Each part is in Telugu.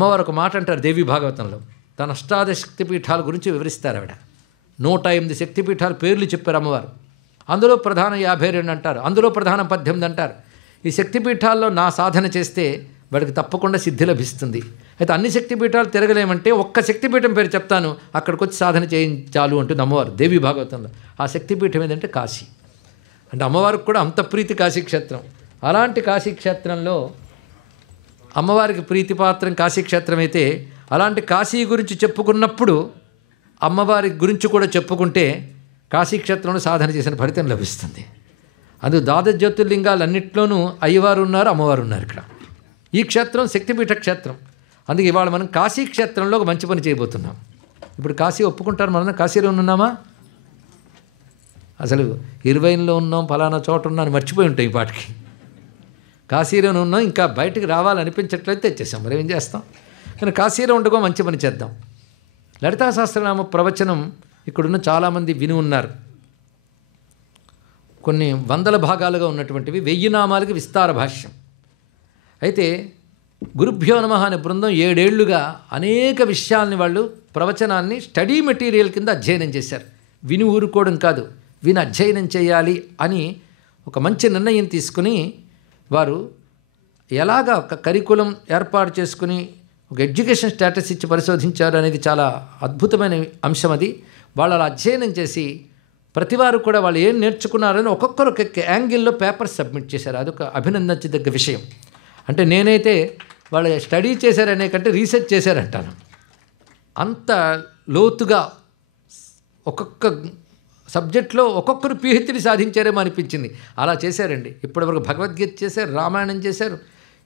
అమ్మవారు ఒక మాట అంటారు దేవి భాగవతంలో, తన అష్టాదశ శక్తిపీఠాల గురించి వివరిస్తారు ఆవిడ. 108 శక్తిపీఠాల పేర్లు చెప్పారు అమ్మవారు. అందులో ప్రధాన 52 అంటారు, అందులో ప్రధాన 18 అంటారు. ఈ శక్తిపీఠాల్లో నా సాధన చేస్తే వాడికి తప్పకుండా సిద్ధి లభిస్తుంది. అయితే అన్ని శక్తిపీఠాలు తిరగలేమంటే ఒక్క శక్తిపీఠం పేరు చెప్తాను, అక్కడికి వచ్చి సాధన చేయించాలు అంటుంది అమ్మవారు దేవి భాగవతంలో. ఆ శక్తిపీఠం ఏంటంటే కాశీ. అంటే అమ్మవారికి కూడా అంత ప్రీతి కాశీక్షేత్రం. అలాంటి కాశీక్షేత్రంలో అమ్మవారికి ప్రీతిపాత్రం కాశీక్షేత్రం అయితే, అలాంటి కాశీ గురించి చెప్పుకున్నప్పుడు అమ్మవారి గురించి కూడా చెప్పుకుంటే కాశీక్షేత్రంలో సాధన చేసిన ఫలితం లభిస్తుంది. అందుకు ద్వాదశ జ్యోతిర్లింగాలన్నింటిలోనూ అయ్యవారు ఉన్నారు, అమ్మవారు ఉన్నారు. ఇక్కడ ఈ క్షేత్రం శక్తిపీఠ క్షేత్రం. అందుకే ఇవాళ మనం కాశీక్షేత్రంలో ఒక మంచి పని చేయబోతున్నాం. ఇప్పుడు కాశీ ఒప్పుకుంటారు, మనం కాశీలో ఉన్నామా? అసలు 20లో ఉన్నాం, ఫలానా చోట ఉన్నాను మర్చిపోయి ఉంటాం. ఈ పాటికి కాశీలోనే ఉన్నాం, ఇంకా బయటికి రావాలనిపించట్లయితే తెచ్చేసాం, మరి ఏం చేస్తాం. కానీ కాశీలో ఉండగా మంచి పని చేద్దాం. లలితా సహస్రనామ ప్రవచనం ఇక్కడున్న చాలామంది విని ఉన్నారు. కొన్ని వందల భాగాలుగా ఉన్నటువంటివి, 1000 నామాలకి విస్తార భాష్యం. అయితే గురుభ్యో నమః అనే బృందం 7 ఏళ్లుగా అనేక విషయాల్ని వాళ్ళు ప్రవచనాన్ని స్టడీ మెటీరియల్ కింద అధ్యయనం చేశారు. విని ఊరుకోవడం కాదు, విని అధ్యయనం చేయాలి అని ఒక మంచి నిర్ణయం తీసుకుని వారు ఎలాగా ఒక కరికులం ఏర్పాటు చేసుకుని ఒక ఎడ్యుకేషన్ స్టేటస్ ఇచ్చి పరిశోధించారు అనేది చాలా అద్భుతమైన అంశం. అది వాళ్ళు అలా అధ్యయనం చేసి ప్రతివారు కూడా వాళ్ళు ఏం నేర్చుకున్నారని ఒక్కొక్కరు ఒక్కొక్క యాంగిల్లో పేపర్ సబ్మిట్ చేశారు. అదొక అభినందించదగ్గ విషయం. అంటే నేనైతే వాళ్ళు స్టడీ చేశారనే కంటే రీసెర్చ్ చేశారంటాను. అంత లోతుగా ఒక్కొక్క సబ్జెక్ట్లో ఒక్కొక్కరు పిహెచ్డి సాధించారేమో అనిపించింది. అలా చేశారండి. ఇప్పటివరకు భగవద్గీత చేశారు, రామాయణం చేశారు.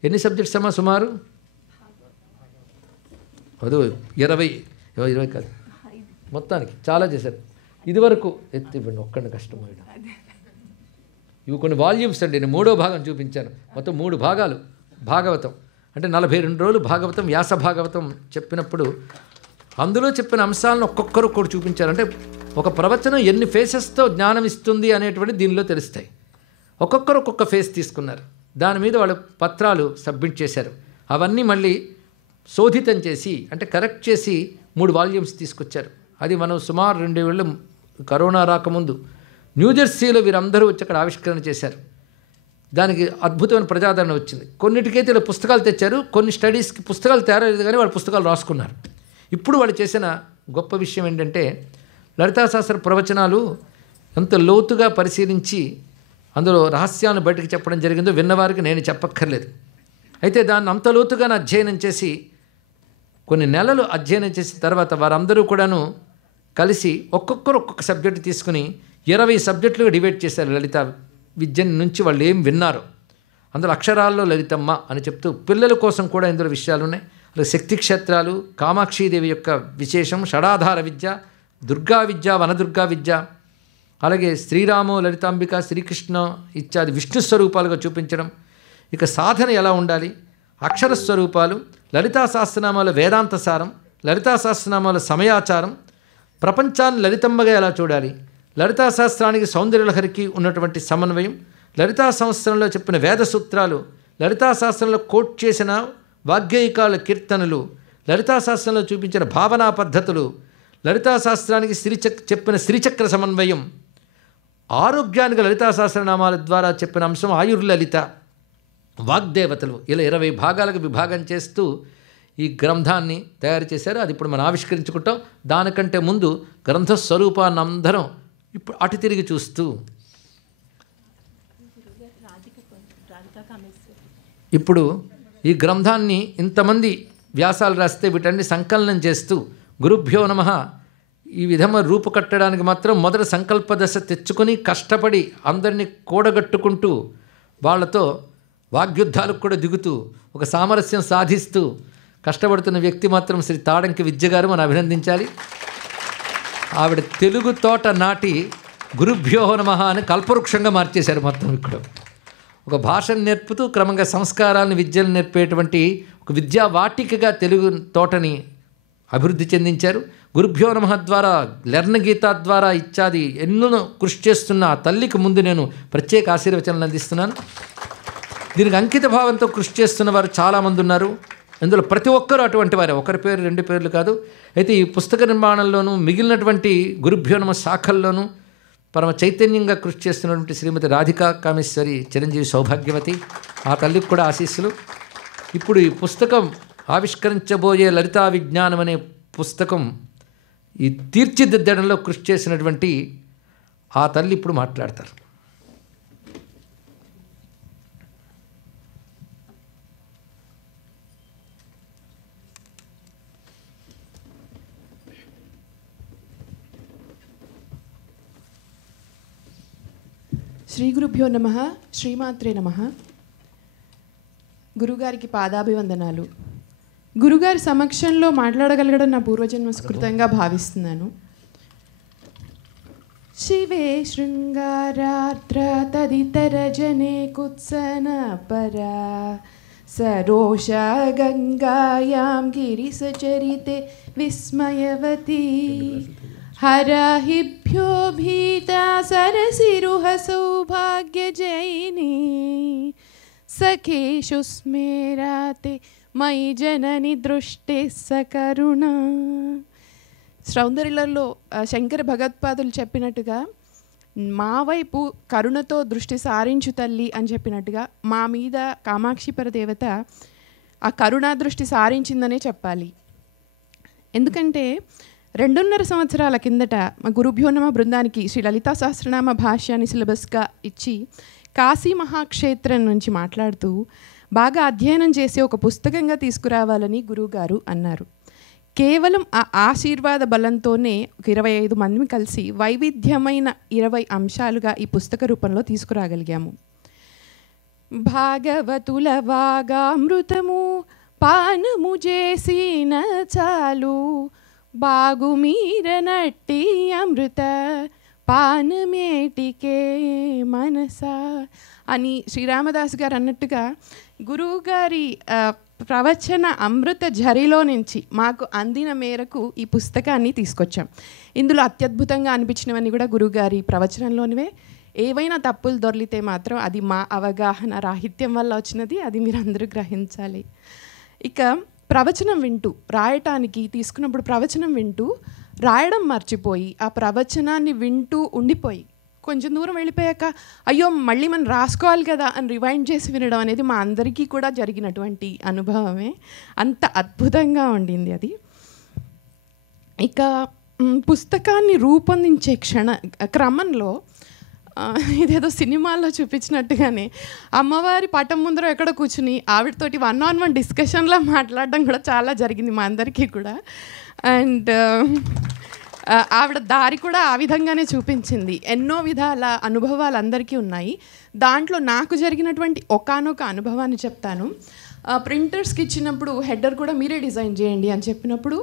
ఎన్ని సబ్జెక్ట్స్ అమ్మా సుమారు? అదో 20 కాదు, మొత్తానికి చాలా చేశారు. ఇదివరకు ఇవ్వండి ఒక్కడిని కష్టమైన ఇవి కొన్ని వాల్యూమ్స్ అండి. నేను 3వ భాగం చూపించాను. మొత్తం 3 భాగాలు భాగవతం. అంటే 42 రోజులు భాగవతం, వ్యాస భాగవతం చెప్పినప్పుడు అందులో చెప్పిన అంశాలను ఒక్కొక్కరు ఒక్కరు చూపించారు. అంటే ఒక ప్రవచనం ఎన్ని ఫేసెస్తో జ్ఞానం ఇస్తుంది అనేటువంటి దీనిలో తెలుస్తాయి. ఒక్కొక్కరు ఒక్కొక్క ఫేస్ తీసుకున్నారు. దాని మీద వాళ్ళు పత్రాలు సబ్మిట్ చేశారు. అవన్నీ మళ్ళీ శోధితం చేసి అంటే కరెక్ట్ చేసి 3 వాల్యూమ్స్ తీసుకొచ్చారు. అది మనం సుమారు 2 ఏళ్ళు కరోనా రాకముందు న్యూజెర్సీలో వీరందరూ వచ్చి అక్కడ ఆవిష్కరణ చేశారు. దానికి అద్భుతమైన ప్రజాదరణ వచ్చింది. కొన్నిటికైతే ఇలా పుస్తకాలు తెచ్చారు, కొన్ని స్టడీస్కి పుస్తకాలు తేరలేదు, కానీ వాళ్ళు పుస్తకాలు రాసుకున్నారు. ఇప్పుడు వాళ్ళు చేసిన గొప్ప విషయం ఏంటంటే లలితాశాస్త్ర ప్రవచనాలు ఎంత లోతుగా పరిశీలించి అందులో రహస్యాలను బయటకు చెప్పడం జరిగిందో విన్నవారికి నేను చెప్పక్కర్లేదు. అయితే దాన్ని అంత లోతుగా అధ్యయనం చేసి కొన్ని నెలలు అధ్యయనం చేసిన తర్వాత వారందరూ కూడాను కలిసి ఒక్కొక్కరు ఒక్కొక్క సబ్జెక్టు తీసుకుని 20 సబ్జెక్టులుగా డివైడ్ చేశారు. లలిత విద్య నుంచి వాళ్ళు ఏం విన్నారు అందులో అక్షరాల్లో లలితమ్మ అని చెప్తూ పిల్లల కోసం కూడా ఇందులో విషయాలు ఉన్నాయి. అలాగే శక్తి క్షేత్రాలు, కామాక్షీదేవి యొక్క విశేషం, షడాధార విద్య, దుర్గా విద్య, వనదుర్గా విద్య, అలాగే శ్రీరాము, లలితాంబిక, శ్రీకృష్ణ ఇత్యాది విష్ణు స్వరూపాలుగా చూపించడం. ఇక సాధన ఎలా ఉండాలి, అక్షర స్వరూపాలు, లలితా సహస్రనామాల వేదాంత సారం, లలితా సహస్రనామాల సమయాచారం, ప్రపంచాన్ని లలితమ్మగా ఎలా చూడాలి, లలితా శాస్త్రానికి సౌందర్యలహరికి ఉన్నటువంటి సమన్వయం, లలితా సంవత్సరంలో చెప్పిన వేద సూత్రాలు, లలితా శాస్త్రంలో కోట్ చేసిన వాగ్గేయకాల కీర్తనలు, లలితా శాస్త్రంలో చూపించిన భావనా పద్ధతులు, లలితా శాస్త్రానికి చెప్పిన శ్రీచక్ర సమన్వయం, ఆరోగ్యానికి లలితా సహస్రనామాల ద్వారా చెప్పిన అంశం ఆయుర్లలిత, వాగ్దేవతలు, ఇలా 20 భాగాలకు విభాగం చేస్తూ ఈ గ్రంథాన్ని తయారు చేశారు. అది ఇప్పుడు మనం ఆవిష్కరించుకుంటాం. దానికంటే ముందు గ్రంథ స్వరూపాన్ని అందరం ఇప్పుడు అటు తిరిగి చూస్తూ ఇప్పుడు ఈ గ్రంథాన్ని ఇంతమంది వ్యాసాలు రాస్తే వీటన్ని సంకలనం చేస్తూ గురుభ్యో నమః ఈ విధంగా రూపుకట్టడానికి మాత్రం మొదటి సంకల్ప దశ తెచ్చుకొని కష్టపడి అందరినీ కూడగట్టుకుంటూ వాళ్ళతో వాగ్యుద్ధాలకు కూడా దిగుతూ ఒక సామరస్యం సాధిస్తూ కష్టపడుతున్న వ్యక్తి మాత్రం శ్రీ తాడంకి విద్య గారు మనం అభినందించాలి. ఆవిడ తెలుగు తోట నాటి గురుభ్యో నమః అని కల్పవృక్షంగా మార్చేశారు మొత్తం. ఇక్కడ ఒక భాషను నేర్పుతూ క్రమంగా సంస్కారాలను, విద్యను నేర్పేటువంటి ఒక విద్యా వాటికగా తెలుగు తోటని అభివృద్ధి చెందించారు. గురుభ్యో నమః ద్వారా, లెర్న గీత ద్వారా ఇత్యాది ఎన్నో కృషి చేస్తున్న ఆ తల్లికి ముందు నేను ప్రత్యేక ఆశీర్వచనాలు అందిస్తున్నాను. దీనికి అంకిత భావంతో కృషి చేస్తున్న వారు చాలామంది ఉన్నారు. ఇందులో ప్రతి ఒక్కరూ అటువంటి వారే, ఒకరి పేరు 2 పేర్లు కాదు. అయితే ఈ పుస్తక నిర్మాణంలోనూ మిగిలినటువంటి గురుభ్యో నమః శాఖల్లోనూ పరమ చైతన్యంగా కృషి చేస్తున్నటువంటి శ్రీమతి రాధికా కామేశ్వరి చిరంజీవి సౌభాగ్యవతి, ఆ తల్లికి కూడా ఆశీస్సులు. ఇప్పుడు ఈ పుస్తకం ఆవిష్కరించబోయే లలితా విజ్ఞానం అనే పుస్తకం ఈ తీర్చిదిద్దడంలో కృషి చేసినటువంటి ఆ తల్లి ఇప్పుడు మాట్లాడతారు. శ్రీ గురుభ్యో నమః, శ్రీమాత్రే నమః. గురుగారికి పాదాభివందనాలు. గురుగారి సమక్షంలో మాట్లాడగలగడం నా పూర్వజన్మ సుకృతంగా భావిస్తున్నాను. శివే శృంగారాత్ర తదితర జనే కుత్సన పరా సరోష గంగాయాం గిరిసచరితే విస్మయవతి హరాహిభ్యో భీతా సరసిరుహ సౌభాగ్య జైని సఖేషు స్మేరాతే మయి జనని దృష్టి సకరుణ. సౌందర్యలలో శంకర భగవత్పాదులు చెప్పినట్టుగా మా వైపు కరుణతో దృష్టి సారించు తల్లి అని చెప్పినట్టుగా మా మీద కామాక్షిపర దేవత ఆ కరుణా దృష్టి సారించిందనే చెప్పాలి. ఎందుకంటే 2.5 సంవత్సరాల కిందట మా గురుభ్యో నమః బృందానికి శ్రీ లలితా సహస్రనామ భాష్యాన్ని సిలబస్గా ఇచ్చి కాశీ మహాక్షేత్రం నుంచి మాట్లాడుతూ బాగా అధ్యయనం చేసి ఒక పుస్తకంగా తీసుకురావాలని గురువుగారు అన్నారు. కేవలం ఆ ఆశీర్వాద బలంతోనే ఒక 25 మంది కలిసి వైవిధ్యమైన 20 అంశాలుగా ఈ పుస్తక రూపంలో తీసుకురాగలిగాము. భాగవతుల వాగామృతము పానము చేసిన చాలు బాగుమీరనట్టి అమృత పానమేటికే మనసా అని శ్రీరామదాసు గారు అన్నట్టుగా గురువుగారి ప్రవచన అమృత ఝరిలో నుంచి మాకు అందిన మేరకు ఈ పుస్తకాన్ని తీసుకొచ్చాం. ఇందులో అత్యద్భుతంగా అనిపించినవన్నీ కూడా గురువుగారి ప్రవచనంలోనివే. ఏవైనా తప్పులు దొర్లితే మాత్రం అది మా అవగాహన రాహిత్యం వల్ల వచ్చినది, అది మీరు అందరూ గ్రహించాలి. ఇక ప్రవచనం వింటూ రాయటానికి తీసుకున్నప్పుడు ప్రవచనం వింటూ రాయడం మర్చిపోయి ఆ ప్రవచనాన్ని వింటూ ఉండిపోయి కొంచెం దూరం వెళ్ళిపోయాక అయ్యో మళ్ళీ మనం రాసుకోవాలి కదా అని రివైండ్ చేసి వినడం అనేది మా అందరికీ కూడా జరిగినటువంటి అనుభవమే. అంత అద్భుతంగా ఉండింది అది. ఇక పుస్తకాన్ని రూపొందించే క్రమంలో ఇదేదో సినిమాల్లో చూపించినట్టుగానే అమ్మవారి పటం ముందర ఎక్కడ కూర్చుని ఆవిడతోటి 1-on-1 డిస్కషన్లో మాట్లాడడం కూడా చాలా జరిగింది మా అందరికీ కూడా. అండ్ ఆవిడ దారి కూడా ఆ విధంగానే చూపించింది. ఎన్నో విధాల అనుభవాలు అందరికీ ఉన్నాయి. దాంట్లో నాకు జరిగినటువంటి ఒకానొక అనుభవాన్ని చెప్తాను. ప్రింటర్స్కి ఇచ్చినప్పుడు హెడర్ కూడా మీరే డిజైన్ చేయండి అని చెప్పినప్పుడు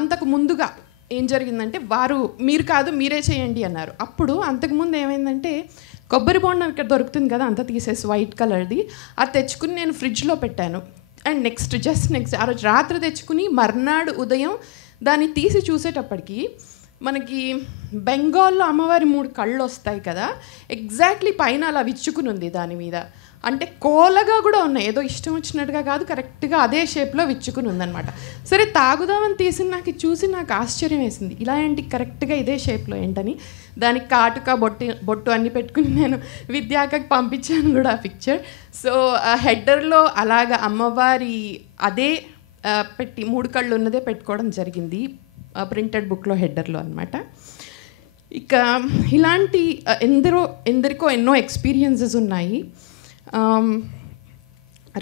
అంతకు ముందుగా ఏం జరిగిందంటే వారు మీరు కాదు మీరే చేయండి అన్నారు. అప్పుడు అంతకుముందు ఏమైందంటే కొబ్బరి బొండం ఇక్కడ దొరుకుతుంది కదా అంతా తీసేసి వైట్ కలర్ది, అది తెచ్చుకుని నేను ఫ్రిడ్జ్లో పెట్టాను. అండ్ నెక్స్ట్ ఆ రోజు రాత్రి తెచ్చుకుని మర్నాడు ఉదయం దాన్ని తీసి చూసేటప్పటికి మనకి బెంగాల్లో అమ్మవారి 3 కళ్ళు వస్తాయి కదా, ఎగ్జాక్ట్లీ పైన అలా విచ్చుకుని ఉంది దాని మీద. అంటే కోలగా కూడా ఉన్నాయి, ఏదో ఇష్టం వచ్చినట్టుగా కాదు, కరెక్ట్గా అదే షేప్లో విచ్చుకుని ఉందన్నమాట. సరే తాగుదామని తీసి నాకు చూసి నాకు ఆశ్చర్యం వేసింది, ఇలా ఏంటి కరెక్ట్గా ఇదే షేప్లో ఏంటని. దానికి కాటుక బొట్టు అన్నీ పెట్టుకుని నేను విద్యాకకి పంపించాను కూడా ఆ పిక్చర్. సో హెడ్డర్లో అలాగ అమ్మవారి అదే పెట్టి 3 కళ్ళు ఉన్నదే పెట్టుకోవడం జరిగింది ప్రింటెడ్ బుక్లో హెడ్డర్లో అనమాట. ఇక ఇలాంటి ఎందరికో ఎన్నో ఎక్స్పీరియన్సెస్ ఉన్నాయి.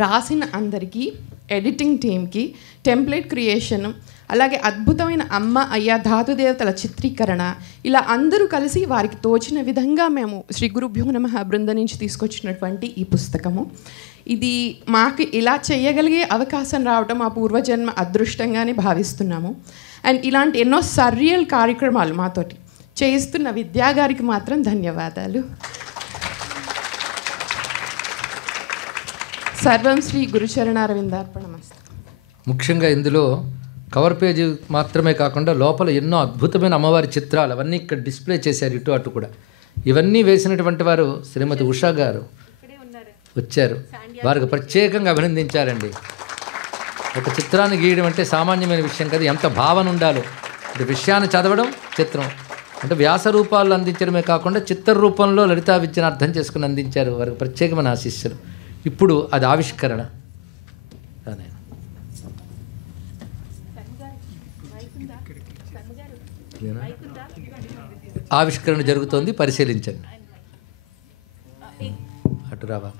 రాసిన అందరికీ, ఎడిటింగ్ టీమ్కి, టెంప్లెట్ క్రియేషన్, అలాగే అద్భుతమైన అమ్మ అయ్య ధాతుదేవతల చిత్రీకరణ, ఇలా అందరూ కలిసి వారికి తోచిన విధంగా మేము శ్రీ గురుభ్యో నమః బృందం నుంచి తీసుకొచ్చినటువంటి ఈ పుస్తకము. ఇది మాకు ఇలా చేయగలిగే అవకాశం రావడం మా పూర్వజన్మ అదృష్టంగానే భావిస్తున్నాము. అండ్ ఇలాంటి ఎన్నో సర్రియల్ కార్యక్రమాలు మాతోటి చేయిస్తున్న విద్యా గారికి మాత్రం ధన్యవాదాలు. సర్వం శ్రీ గురుచరణారవిందార్పణమస్తు. ముఖ్యంగా ఇందులో కవర్ పేజీ మాత్రమే కాకుండా లోపల ఎన్నో అద్భుతమైన అమ్మవారి చిత్రాలు అవన్నీ ఇక్కడ డిస్ప్లే చేశారు, ఇటు అటు కూడా. ఇవన్నీ వేసినటువంటి వారు శ్రీమతి ఉషా గారు వచ్చారు, వారికి ప్రత్యేకంగా అభినందించాలండి. ఒక చిత్రాన్ని గీయడం అంటే సామాన్యమైన విషయం కదా, ఎంత భావన ఉండాలో. అంటే విషయాన్ని చదవడం, చిత్రం అంటే వ్యాస రూపాల్లో అందించడమే కాకుండా చిత్ర రూపంలో లలితా విద్యను అర్థం చేసుకుని అందించారు వారికి ప్రత్యేకమైన ఆశీస్సులు. ఇప్పుడు అది ఆవిష్కరణ, ఆవిష్కరణ జరుగుతోంది, పరిశీలించండి. అటు రావా.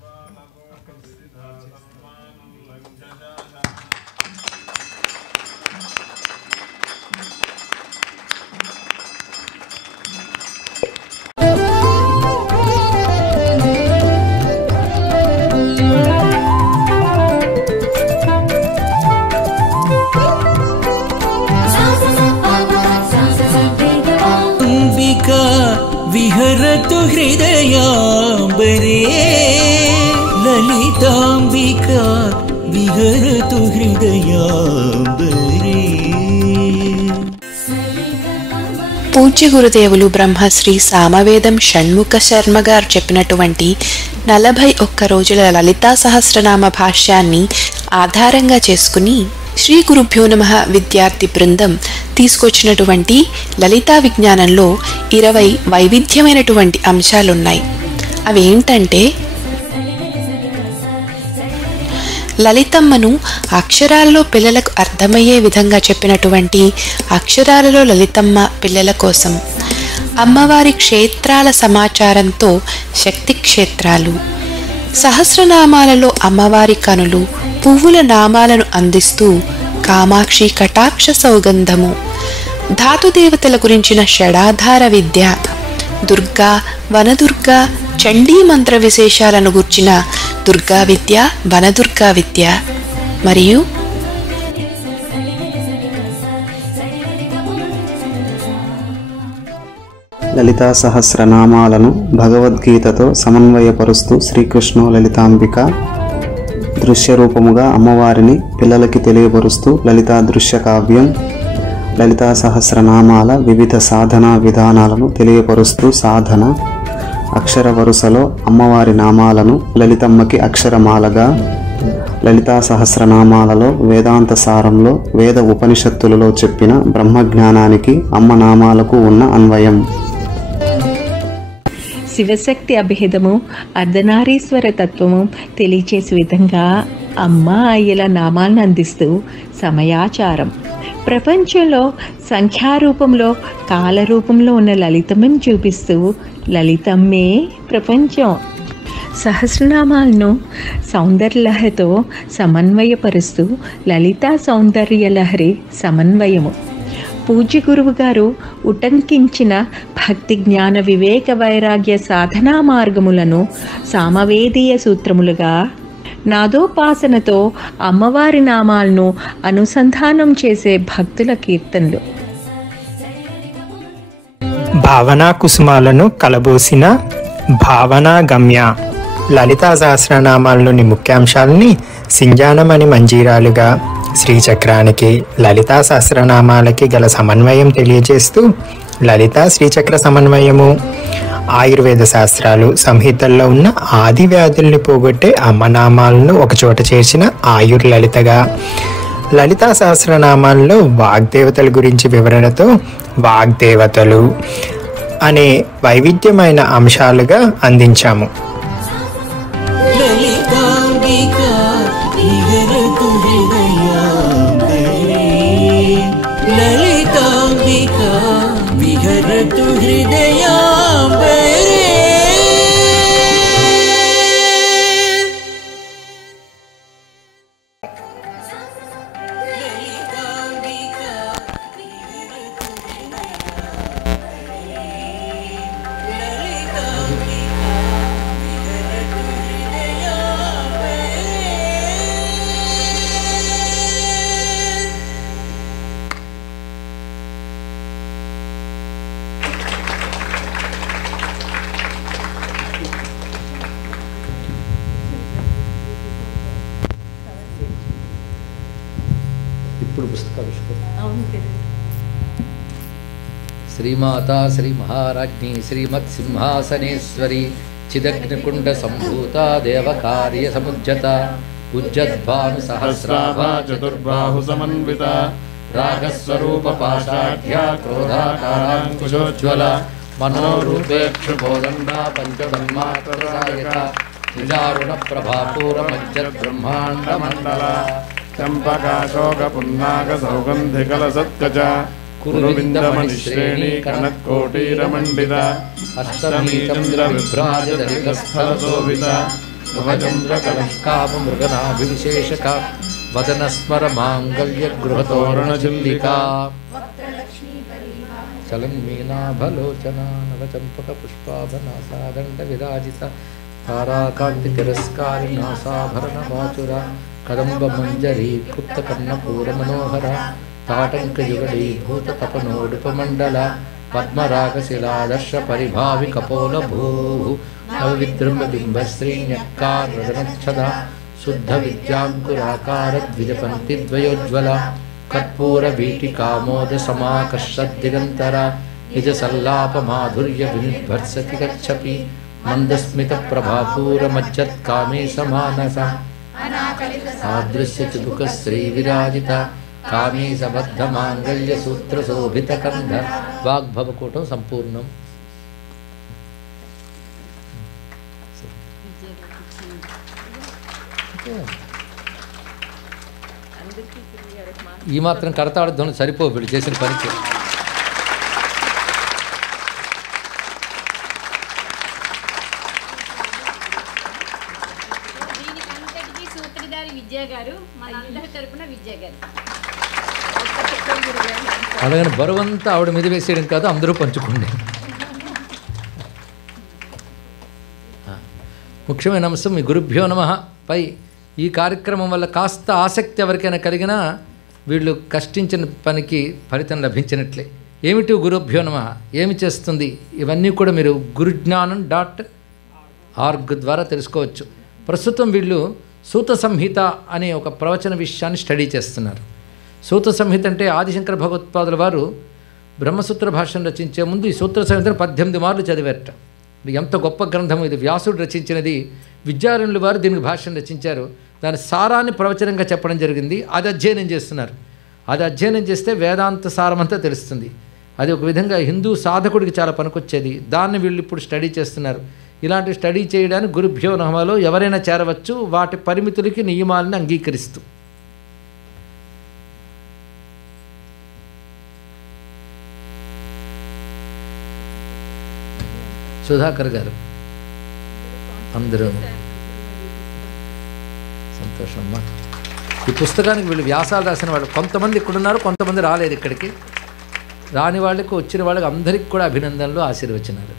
విహరతు హృదయాంబరే లలితాంబికా విహరతు హృదయాంబరే. పూజ్య గురుదేవులు బ్రహ్మశ్రీ సామవేదం షణ్ముఖ శర్మ గారు చెప్పినటువంటి 41 రోజుల లలితా సహస్రనామ భాష్యాన్ని ఆధారంగా చేసుకుని శ్రీ గురుభ్యో నమః విద్యార్థి బృందం తీసుకొచ్చినటువంటి లలితా విజ్ఞానంలో 20 వైవిధ్యమైనటువంటి అంశాలున్నాయి. అవి ఏంటంటే, లలితమ్మను అక్షరాలలో పిల్లలకు అర్థమయ్యే విధంగా చెప్పినటువంటి అక్షరాలలో లలితమ్మ పిల్లల కోసం, అమ్మవారి క్షేత్రాల సమాచారంతో శక్తి క్షేత్రాలు, సహస్రనామాలలో అమ్మవారి కనులు, పువ్వుల నామాలను అందిస్తూ కామాక్షి కటాక్ష సౌగంధము, ధాతుదేవతల గురించిన షడాధార విద్య, దుర్గా వనదుర్గా చండీ మంత్ర విశేషాలను గుర్చిన దుర్గా విద్య వనదుర్గా విద్య, మరియు లలితా సహస్రనామాలను భగవద్గీతతో సమన్వయపరుస్తూ శ్రీకృష్ణు లలితాంబిక దృశ్య రూపముగా అమ్మవారిని పిల్లలకి తెలియపరుస్తూ లలితా దృశ్య కావ్యం, లలితా సహస్రనామాల వివిధ సాధనా విధానాలను తెలియపరుస్తూ సాధన, అక్షర వరుసలో అమ్మవారి నామాలను లలితమ్మకి అక్షరమాలగా, లలితా సహస్రనామాలలో వేదాంత సారంలో వేద ఉపనిషత్తులలో చెప్పిన బ్రహ్మజ్ఞానానికి అమ్మ నామాలకు ఉన్న అన్వయం. శివశక్తి అభేదము, అర్ధనారీశ్వర తత్వము తెలియచేసే విధంగా అమ్మ అయ్యల నామాలను అందిస్తూ సమయాచారం, ప్రపంచంలో సంఖ్యారూపంలో కాలరూపంలో ఉన్న లలితమ్మని చూపిస్తూ లలితమ్మే ప్రపంచం, సహస్రనామాలను సౌందర్యలహరితో సమన్వయపరుస్తూ లలితా సౌందర్యలహరి సమన్వయము, పూజ్య గురువు గారు ఉటంకించిన భక్తి జ్ఞాన వివేక వైరాగ్య సాధనా మార్గములను సామవేదీయ సూత్రములుగా, నాదోపాసనతో అమ్మవారి నామాలను అనుసంధానం చేసే భక్తుల కీర్తనలు, భావనా కుసుమాలను కలబోసిన భావనా గమ్య లలితా సహస్రనామాల్లోని ముఖ్యాంశాలని సింజానమణి మంజీరాలుగా శ్రీచక్రానికి లలితా సహస్రనామాలకి గల సమన్వయం తెలియజేస్తూ లలితా శ్రీచక్ర సమన్వయము, ఆయుర్వేద శాస్త్రాలు సంహితల్లో ఉన్న ఆది వ్యాధుల్ని పోగొట్టే అమ్మనామాలను ఒకచోట చేర్చిన ఆయుర్లలితగా, లలితా సహస్రనామాల్లో వాగ్దేవతల గురించి వివరణతో వాగ్దేవతలు అనే వైవిధ్యమైన అంశాలుగా అందించాము. ఇప్పుడు పుస్తకావిష్కరణ. శ్రీమాతా శ్రీ మహారాజ్ఞి శ్రీమత్ సింహాసనేశ్వరి చిదగ్నికుండ సంభూత దేవకార్య సముజ్జత ఉజ్జద్భాను సహస్రాభా చతుర్బాహు సమన్విత రాగస్వరూప పాశాఢ్యా క్రోధాకారాంకుశోజ్వల మనోరూపేక్షుబోధండ పంచధర్మాత్రసాయక నిజారుణ ప్రభాపూర మజ్జద్బ్రహ్మాండ మండల చంపకాశోక పున్నాగ సౌగంధికల సత్కచ కురువిందమనిశ్రేణి కనత్కోటీరమండిత అష్టమీ చంద్ర విభ్రాజ దళితస్థల శోభిత ముఖచంద్రకలంకాప మృగనాభివిశేషక వదనస్మర మాంగళ్య గృహతోరణ చిల్లికా చలన్మీనాభలోచన నవచంపక పుష్పాభనాసాదండ విరాజిత తారాకాంతి తిరస్కారి నాసాభరణ వాచుర కదంబ మంజరీ కృప్త కర్ణపూర మనోహర తాటంకయుగడీభూత తపనోడుపమండల పద్మరాగశిలాదర్శ పరిభావి కపోల భూ నవవిద్రంబింబశ్రీణ్యక్కారదనచ్చద శుద్ధ విద్యాంకురాకార ద్విజపంక్తి ద్వయోజ్వల కర్పూర వీటికామోద సమాకర్షద్దిగంతర నిజ సల్లాప మాధుర్య వినిర్భర్సతి గచ్చపి మందస్మిత ప్రభాపూర మజ్జత్కామే సమానస సాదృశ్య చిబుక శ్రీ విరాజిత కామే సబద్ధ మాంగళ్య సూత్ర శోభిత కంధ వాగ్భవకూటం సంపూర్ణం. ఈ మాత్రం కరతాళధ్వని సరిపో వీడు చేసిన పనికి. అలాగని బరువంతా ఆవిడ మీద వేసేయడం కాదు, అందరూ పంచుకోండి. ముఖ్యమైన అంశం మీ గురుభ్యో నమః పై ఈ కార్యక్రమం వల్ల కాస్త ఆసక్తి ఎవరికైనా కలిగినా వీళ్ళు కష్టించిన పనికి ఫలితం లభించినట్లే. ఏమిటి గురుభ్యో నమః, ఏమి చేస్తుంది, ఇవన్నీ కూడా మీరు guruJnanam.org ద్వారా తెలుసుకోవచ్చు. ప్రస్తుతం వీళ్ళు సూత సంహిత అనే ఒక ప్రవచన విషయాన్ని స్టడీ చేస్తున్నారు. సూత సంహిత అంటే ఆదిశంకర భగవత్పాదుల వారు బ్రహ్మసూత్ర భాష్యం రచించే ముందు ఈ సూత్ర సంహితను 18 మార్లు చదివారట. ఎంత గొప్ప గ్రంథం ఇది, వ్యాసుడు రచించినది. విద్యారణ్యుల వారు దీనికి భాష్యం రచించారు. దాని సారాన్ని ప్రవచనంగా చెప్పడం జరిగింది. అది అధ్యయనం చేస్తున్నారు. అది అధ్యయనం చేస్తే వేదాంత సారమంతా తెలుస్తుంది. అది ఒక విధంగా హిందూ సాధకుడికి చాలా పనికొచ్చేది. దాన్ని వీళ్ళు ఇప్పుడు స్టడీ చేస్తున్నారు. ఇలాంటి స్టడీ చేయడానికి గురుభ్యో నమఃలో ఎవరైనా చేరవచ్చు, వాటి పరిమితులకి నియమాలను అంగీకరిస్తూ. సుధాకర్ గారు అందరూ సంతోషమ్మా. ఈ పుస్తకానికి వీళ్ళు వ్యాసాలు రాసిన వాళ్ళు కొంతమంది ఇక్కడున్నారు, కొంతమంది రాలేదు. ఇక్కడికి రాని వాళ్ళకి, వచ్చిన వాళ్ళకి అందరికీ కూడా అభినందనలు, ఆశీర్వచనాలు.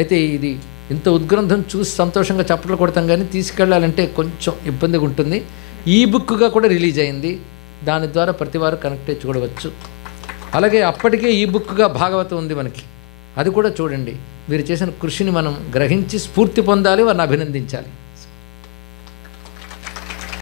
అయితే ఇది ఇంత ఉద్గ్రంథం చూసి సంతోషంగా చప్పట్లు కొడతాం, కానీ తీసుకెళ్ళాలంటే కొంచెం ఇబ్బందిగా ఉంటుంది. ఈ బుక్గా కూడా రిలీజ్ అయింది. దాని ద్వారా ప్రతి వారు కనెక్ట్ అయ్యి చూడవచ్చు. అలాగే అప్పటికే ఈ బుక్గా భాగవతం ఉంది మనకి, అది కూడా చూడండి. వీరు చేసిన కృషిని మనం గ్రహించి స్ఫూర్తి పొందాలి, వారిని అభినందించాలి.